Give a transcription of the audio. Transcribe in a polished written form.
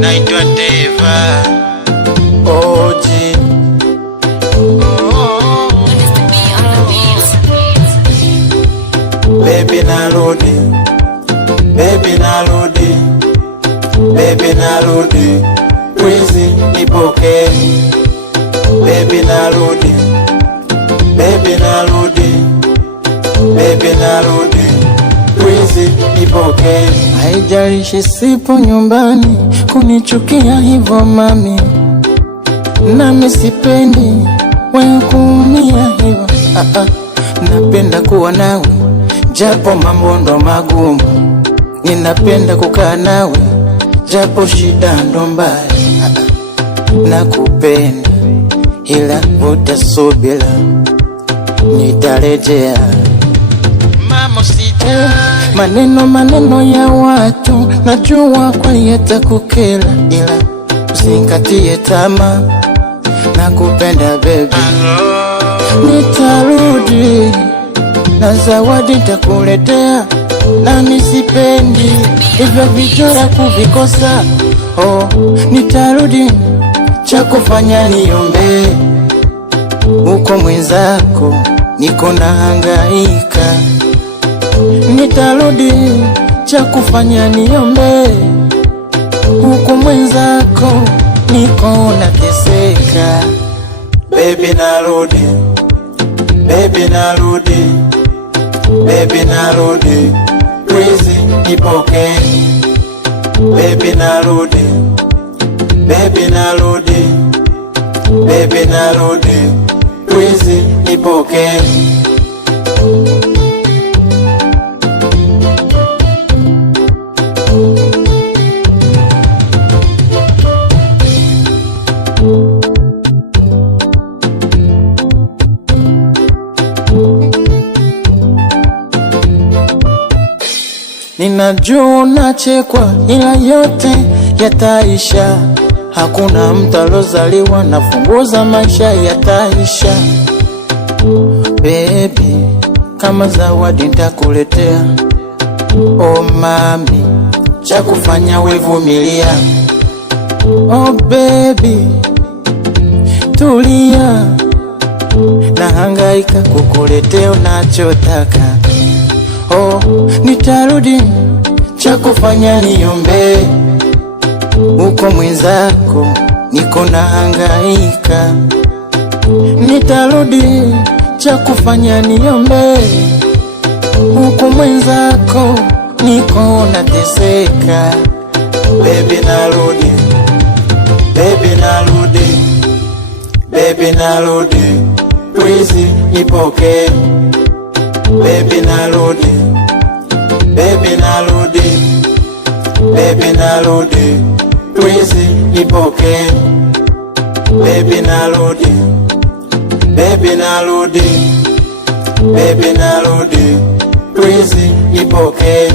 naitwa Deva Oji. Baby narudi, baby narudi, baby narudi, please nipoke. Baby narudi, baby narudi, baby narudi, please nipoke. Haijalishi sipo nyumbani, kunichukia hivyo mami, nami sipendi wewe kuumia hivyo. Napenda kuwa nawe japo mambo ndo magumu, ninapenda kukaa nawe japo shida ndo mbaya. Nakupenda ila utasubira, nitarejea. mama sita Maneno ya watu najua kweli yatakukera, ila usingatie tamaa. Nakupenda baby, nitarudi na zawadi nitakuletea, na nisipendi hivyo vijora kuvikosa. Nitarudi, cha kufanya niombe, uko mwenzako niko na hangaika. Nitarudi, cha kufanya niombe, uko mwenzako niko nateseka. Baby narudi, baby narudi, baby narudi, please nipoke. Baby narudi, baby narudi, baby narudi, please nipoke. Ninajua unachekwa ila yote yataisha. Hakuna mtu alozaliwa na funguo za maisha, yataisha. Baby, kama zawadi nitakuletea. Mami, cha kufanya wevumilia. Baby, tulia, nahangaika kukuletea unachotaka. Nitarudi, cha kufanya niombe, uko mwenzako niko na hangaika. Nitarudi, cha kufanya niombe, uko mwenzako niko nateseka. Baby narudi, baby narudi, baby narudi, please nipoke. Baby narudi, baby narudi, baby narudi, please nipoke. Baby narudi, baby narudi, baby narudi, please nipoke.